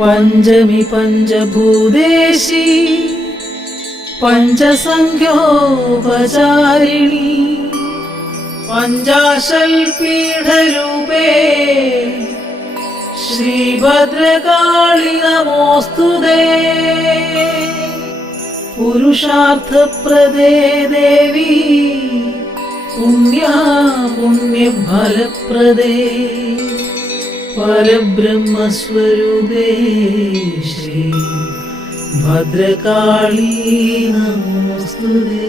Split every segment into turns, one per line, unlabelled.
പഞ്ചമി പഞ്ചഭൂതേശി പഞ്ചസംഖ്യോപചാരിണി പഞ്ചാശൽപീഠരൂപേ ശ്രീഭദ്രകാളി നമോസ്തുതേ. പുരുഷാർത്ഥപ്രദേ ദേവി പുണ്യ പുണ്യഫലപ്രദേ. പരബ്രഹ്മസ്വരൂപേ ശ്രീ ഭദ്രകാളി നമോസ്തുതേ.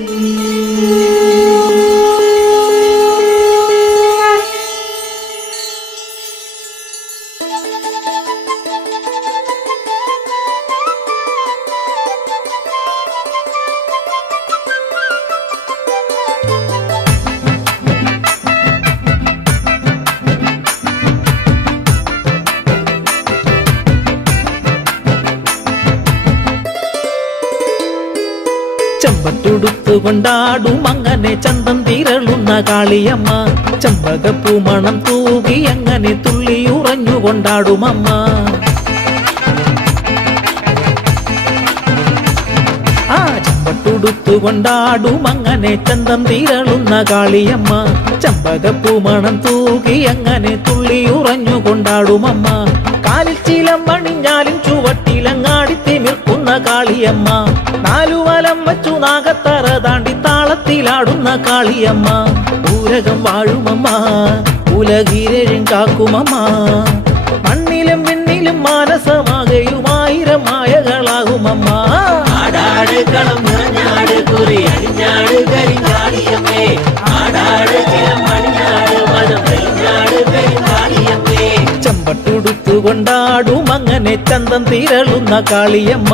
ചെമ്പട്ടുടുത്തു കൊണ്ടാടും അങ്ങനെ ചന്തം തീരളുന്ന കാളിയമ്മ. ചെമ്പകപ്പൂ മണം തൂകി അങ്ങനെ തുള്ളി ഉറഞ്ഞു കൊണ്ടാടുമമ്മ ആ ചെമ്പട്ടുടുത്തു കൊണ്ടാടും അങ്ങനെ ചന്തം തീരളുന്ന കാളിയമ്മ. ചമ്പകപ്പൂ മണം തൂകി അങ്ങനെ തുള്ളി ഉറഞ്ഞു കൊണ്ടാടുമമ്മ കാലിൽ ചിലം മണിഞ്ഞാലും ചുവട്ടിലങ്ങാടി തിമിർക്കുന്ന കാളിയമ്മ. താളത്തിലാടുന്ന കാളിയമ്മ ഊരകം വാഴുമമ്മ ഉലകിരഴും കാക്കുമമ്മ. മണ്ണിലും മിന്നിലും മാനസമാകയും ആയിരം മായകളാകുമമ്മ.
ആടാട് കളം നിറഞ്ഞാട് കുറി ആടാട്
കൊണ്ടാടും അങ്ങനെ ചന്തം തിരളുന്ന കാളിയമ്മ.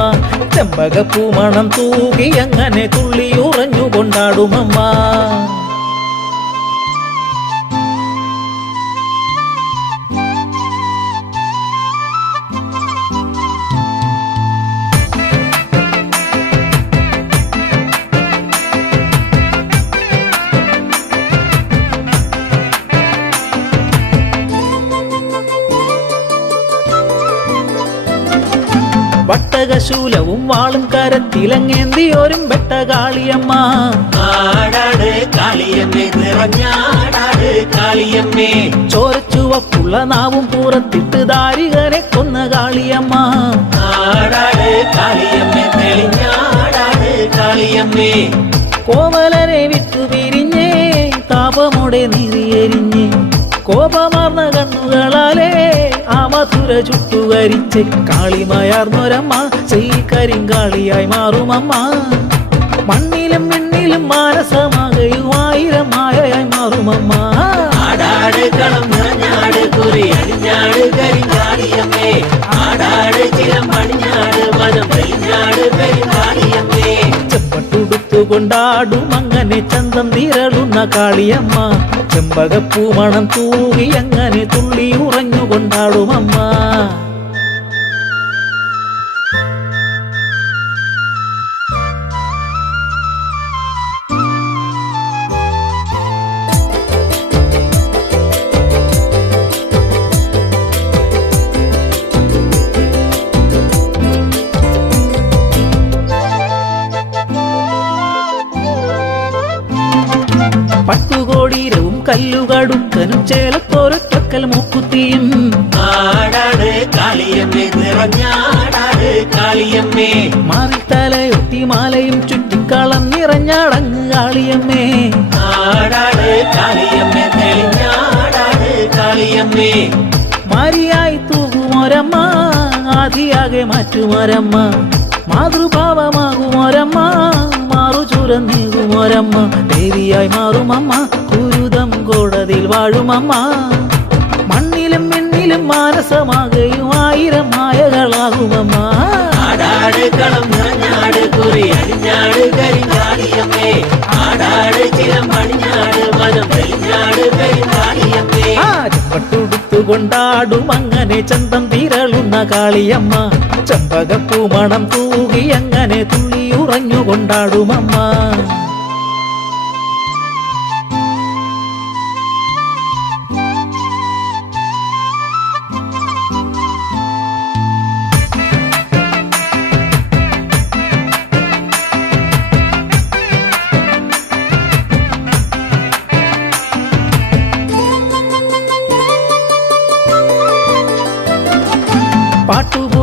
ചെമ്പകപ്പൂമണം തൂകി അങ്ങനെ തുള്ളി ഉറഞ്ഞു കൊണ്ടാടുമമ്മ വട്ടകശൂലവും വാളും കരത്തിലങ്ങേന്തി ഒരു
പെട്ട കാളിയമ്മേ. നിറഞ്ഞാടാട് കാളിയമ്മേ.
ചോരച്ചുവപ്പുള്ള നാവും പുറത്തിട്ട് ദാരികനെ കൊന്ന കാളിയമ്മ.
ആടാട് കാളിയമ്മേ തെളിഞ്ഞാടാട് കാളിയമ്മേ.
കോമലനെ വിട്ടു പിരിഞ്ഞേ താപമോടെ നിറിയെരിഞ്ഞ്. കോപമാ മധുര ചുട്ടുകരിച്ച് കാളിമയാർന്നൊരമ്മ ചെയ് കരിങ്കാളിയായി മാറുമമ്മ. മണ്ണിലും മിണ്ണിലും മാനസമാകയും ആയിരം മായയായി മാറുമമ്മ.
ആടാട് കളം നിറഞ്ഞാട് കുറി അരിഞ്ഞാട് കരിങ്കാളിയമ്മേ. ആടാട് ചിലം മണിഞ്ഞാട് മനം വെളിഞ്ഞാട് പെരുങ്കാളിയമ്മേ
ചെമ്പട്ടുടുത്തു കൊണ്ടാടും അങ്ങനെ ചന്തം തീരളുന്ന കാളിയമ്മ. ചെമ്പകപ്പൂ മണം തൂകി അങ്ങനെ തുള്ളി കല്ലുകടുക്കനും ചേലത്തോരക്കൽ മൂക്കുത്തിയും.
ആടാട് കാളിയമ്മേ നിറഞ്ഞാടാട് കാളിയമ്മേ.
മാറിത്തലയൊട്ടി മാലയും ചുറ്റിക്കളം നിറഞ്ഞാടങ്ങ് കാളിയമ്മേ.
ആടാട് കാളിയമ്മേ തെളിഞ്ഞാടാട് കാളിയമ്മേ.
മാരിയായി തൂകുമൊരമ്മ ആദിയാകെ മാറ്റുമൊരമ്മ. മാതൃഭാവമാകുമൊരമ്മ മാറു ചുരന്നീകുമൊരമ്മ ദേവിയായി മാറുമമ്മ കോടതിയിൽ വാഴുമമ്മ മണ്ണിലും മിണ്ണിലും മാനസമാകയും ആയിരം മായകളാകുമമ്മ
ആടാട് കളം നിറഞ്ഞാട് കുറി അരിഞ്ഞാട് കരിങ്കാളിയമ്മേ ആടാട് ചിലം മണിഞ്ഞാട് മനം വെളിഞ്ഞാട് പെരുങ്കാളിയമ്മേ
പട്ടുടുത്തു കൊണ്ടാടും അങ്ങനെ ചന്തം തീരളുന്ന കാളിയമ്മ ചെമ്പകപ്പൂ മണം തൂകി അങ്ങനെ തുള്ളി ഉറഞ്ഞു കൊണ്ടാടുമമ്മ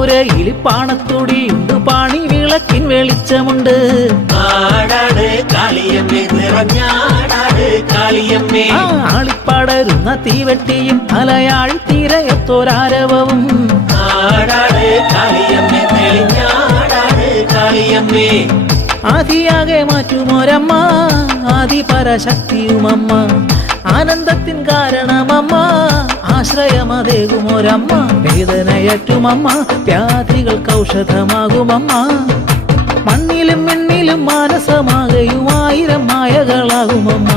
പാട്ടുപുരയിൽ പാണത്തൊടിയുണ്ട് പാണി വിളക്കിൻ വെളിച്ചമുണ്ട്.
ആടാട് കാളിയമ്മേ നിറഞ്ഞാടാട് കാളിയമ്മേ.
ആളിപ്പടരുന്ന തീവെട്ടിയും അലയാഴി തീരയത്തോരാരവവും.
ആടാട് കാളിയമ്മേ തെളിഞ്ഞാടാട് കാളിയമ്മേ.
ആദിയാകെ മാറ്റുമൊരമ്മ ആദിപരശക്തിയുമമ്മ. ആനന്ദത്തിൻ കാരണമമ്മ ആശ്രയമതേകുമൊരമ്മ. വേദനയറ്റുമമ്മ. വ്യാധികൾക്ക് ഔഷധമാകുമമ്മ. മണ്ണിലും മണ്ണിലും മാനസമാകയും ആയിരം മായകളാകുമമ്മ.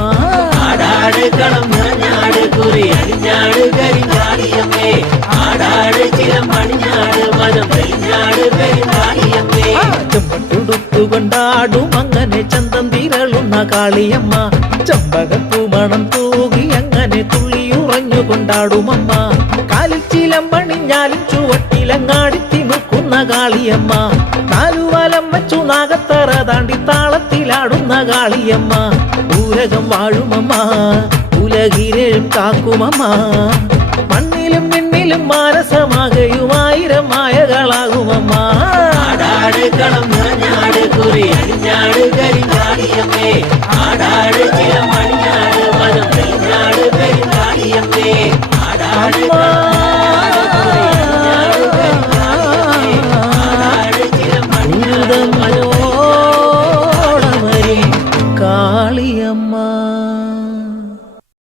ആടാട് കളം നിറഞ്ഞാട് കുറി അടിഞ്ഞാട് കരിങ്കാളിയമ്മേ ആടാട് ചിരം അണിഞ്ഞാട് മനം തെളിഞ്ഞാട് പെരിങ്കാളിയമ്മേ
ചെമ്പട്ടുടുത്തുകൊണ്ടാടും അങ്ങനെ ചന്തം തിരളുന്ന കാളിയമ്മ. ചമ്പകത്തു മണം തൂകി അങ്ങനെ തുള്ളിയുറഞ്ഞുകൊണ്ടാടുമമ്മ കാലിൽ ചിലമ്പണിഞ്ഞാലും ചുവട്ടിലങ്ങാടി തിമുക്കുന്ന കാളിയമ്മ. നാലുവലം വച്ചു നാഗത്തറ താണ്ടി താളത്തിലാടുന്ന കാളിയമ്മ. ഊരകം വാഴുമമ്മ ഉലകിരേഴും കാക്കുമമ്മ. മണ്ണിലും മിണ്ണിലും മാനസമാകയും
அம்மா